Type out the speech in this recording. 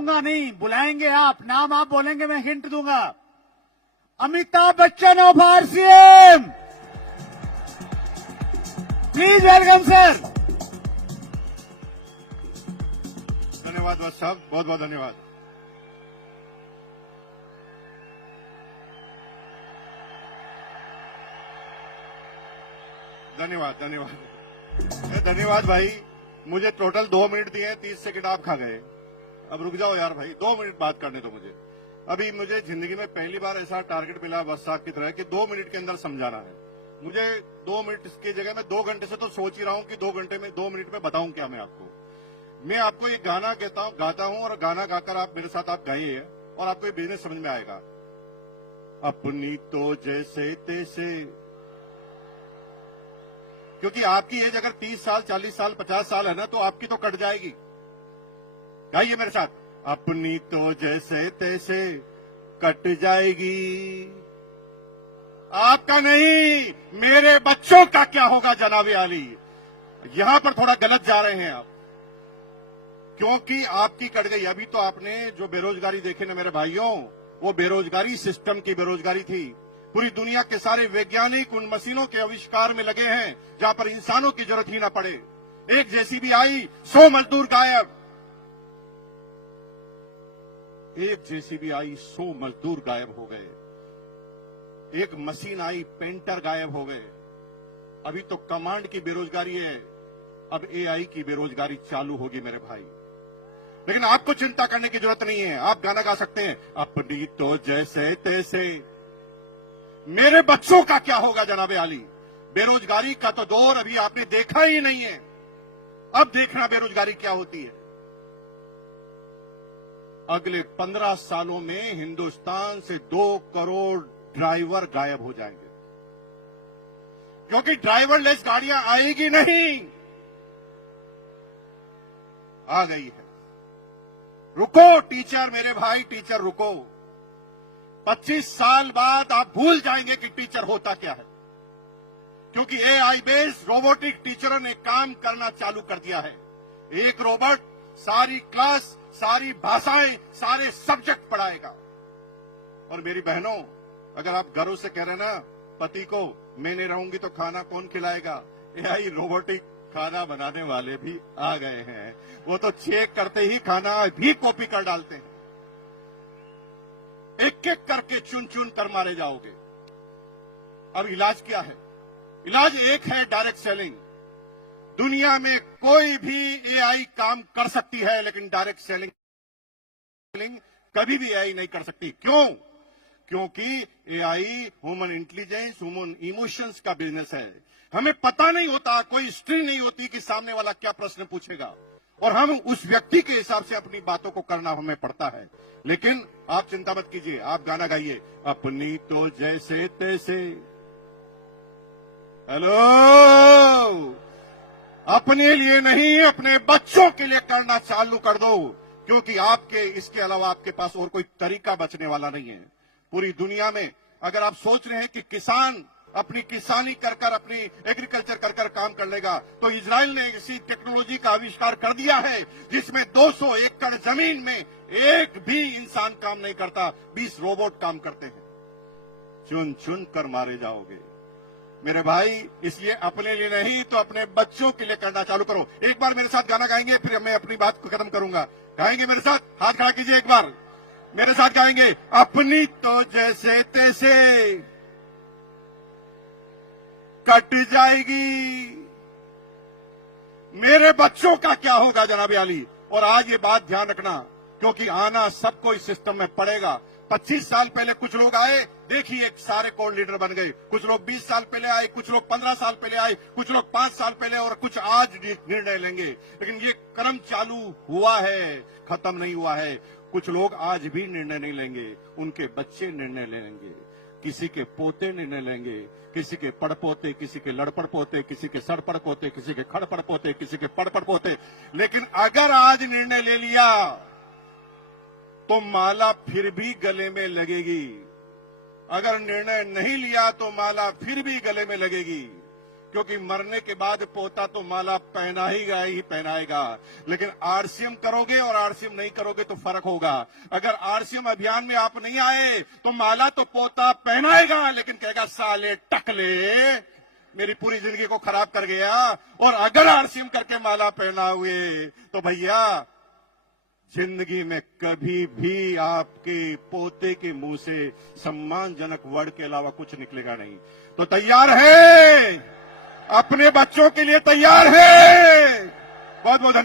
बुलाऊंगा नहीं, बुलाएंगे आप, नाम आप बोलेंगे, मैं हिंट दूंगा। Amitabh Bachchan of RCM, please welcome sir. धन्यवाद वत्स साहब, बहुत बहुत धन्यवाद। धन्यवाद धन्यवाद धन्यवाद भाई। मुझे टोटल 2 मिनट दिए, 30 सेकंड आप खा गए। अब रुक जाओ यार भाई, 2 मिनट बात करने दो मुझे। अभी मुझे जिंदगी में पहली बार ऐसा टारगेट मिला वत्स साहब की तरह कि 2 मिनट के अंदर समझाना है। मुझे 2 मिनट की जगह मैं 2 घंटे से तो सोच ही रहा हूं कि 2 घंटे में 2 मिनट में बताऊं क्या मैं आपको। मैं आपको एक गाना गाता हूं और गाना गाकर आप मेरे साथ आप गाइए और आपको ये बिजनेस समझ में आएगा। अपनी तो जैसे तैसे, क्योंकि आपकी एज अगर 30 साल 40 साल 50 साल है ना, तो आपकी तो कट जाएगी। गाइए मेरे साथ, अपनी तो जैसे तैसे कट जाएगी, आपका नहीं मेरे बच्चों का क्या होगा जनाबे आली। यहां पर थोड़ा गलत जा रहे हैं आप, क्योंकि आपकी कट गई। अभी तो आपने जो बेरोजगारी देखे ना मेरे भाइयों, वो बेरोजगारी सिस्टम की बेरोजगारी थी। पूरी दुनिया के सारे वैज्ञानिक उन मशीनों के आविष्कार में लगे हैं जहां पर इंसानों की जरूरत ही ना पड़े। एक जेसीबी आई, 100 मजदूर गायब। एक जेसीबी आई, 100 मजदूर गायब हो गए। एक मशीन आई, पेंटर गायब हो गए। अभी तो कमांड की बेरोजगारी है, अब एआई की बेरोजगारी चालू होगी मेरे भाई। लेकिन आपको चिंता करने की जरूरत नहीं है। आप गाना गा सकते हैं, अपनी तो जैसे तैसे मेरे बच्चों का क्या होगा जनाबे आली। बेरोजगारी का तो दौर अभी आपने देखा ही नहीं है, अब देखना बेरोजगारी क्या होती है। अगले 15 सालों में हिंदुस्तान से 2 करोड़ ड्राइवर गायब हो जाएंगे, क्योंकि ड्राइवरलेस गाड़ियां आएगी नहीं। आ गई है, रुको टीचर, मेरे भाई टीचर रुको। 25 साल बाद आप भूल जाएंगे कि टीचर होता क्या है, क्योंकि एआई बेस्ड रोबोटिक टीचरों ने काम करना चालू कर दिया है। एक रोबोट सारी क्लास, सारी भाषाएं, सारे सब्जेक्ट पढ़ाएगा। और मेरी बहनों, अगर आप घरों से कह रहे ना पति को मैं नहीं रहूंगी तो खाना कौन खिलाएगा, एआई रोबोटिक खाना बनाने वाले भी आ गए हैं। वो तो चेक करते ही खाना भी कॉपी कर डालते हैं। एक एक करके चुन चुन कर मारे जाओगे। अब इलाज क्या है? इलाज एक है, डायरेक्ट सेलिंग। दुनिया में कोई भी एआई काम कर सकती है, लेकिन डायरेक्ट सेलिंग कभी भी एआई नहीं कर सकती। क्यों? क्योंकि AI human intelligence, human emotions का बिजनेस है। हमें पता नहीं होता, कोई स्ट्रिंग नहीं होती कि सामने वाला क्या प्रश्न पूछेगा, और हम उस व्यक्ति के हिसाब से अपनी बातों को करना हमें पड़ता है। लेकिन आप चिंता मत कीजिए, आप गाना गाइए, अपनी तो जैसे तैसे। हेलो, अपने लिए नहीं, अपने बच्चों के लिए करना चालू कर दो, क्योंकि आपके इसके अलावा आपके पास और कोई तरीका बचने वाला नहीं है। पूरी दुनिया में अगर आप सोच रहे हैं कि किसान अपनी किसानी कर अपनी एग्रीकल्चर कर काम कर लेगा, तो इजराइल ने इसी टेक्नोलॉजी का आविष्कार कर दिया है जिसमें 200 एकड़ जमीन में एक भी इंसान काम नहीं करता, 20 रोबोट काम करते हैं। चुन चुन कर मारे जाओगे मेरे भाई। इसलिए अपने लिए नहीं तो अपने बच्चों के लिए करना चालू करो। एक बार मेरे साथ गाना गाएंगे, फिर मैं अपनी बात को खत्म करूंगा। गाएंगे मेरे साथ? हाथ खड़ा कीजिए, एक बार मेरे साथ गाएंगे, अपनी तो जैसे तैसे कट जाएगी, मेरे बच्चों का क्या होगा जनाब आली। और आज ये बात ध्यान रखना, क्योंकि आना सबको इस सिस्टम में पड़ेगा। 25 साल पहले कुछ लोग आए, देखिए सारे कोर लीडर बन गए। कुछ लोग 20 साल पहले आए, कुछ लोग 15 साल पहले आए, कुछ लोग 5 साल पहले, और कुछ आज निर्णय लेंगे। लेकिन ये क्रम चालू हुआ है, खत्म नहीं हुआ है। कुछ लोग आज भी निर्णय नहीं लेंगे, उनके बच्चे निर्णय लेंगे, किसी के पोते निर्णय लेंगे, किसी के पड़पोते, किसी के लड़पड़ पोते, किसी के सड़पड़ पोते, किसी के खड़पड़ पोते, किसी के पड़पड़ पोते। लेकिन अगर आज निर्णय ले लिया तो माला फिर भी गले में लगेगी। अगर निर्णय नहीं लिया तो माला फिर भी गले में लगेगी। क्योंकि मरने के बाद पोता तो माला पहनाएगा ही पहनाएगा। लेकिन आरसीएम करोगे और आरसीएम नहीं करोगे तो फर्क होगा। अगर आरसीएम अभियान में आप नहीं आए तो माला तो पोता पहनाएगा, लेकिन कहेगा साले टकले मेरी पूरी जिंदगी को खराब कर गया। और अगर आरसीएम करके माला पहना हुए तो भैया जिंदगी में कभी भी आपके पोते के मुंह से सम्मानजनक वर्ड के अलावा कुछ निकलेगा नहीं। तो तैयार है? अपने बच्चों के लिए तैयार है? बहुत बहुत धन्यवाद।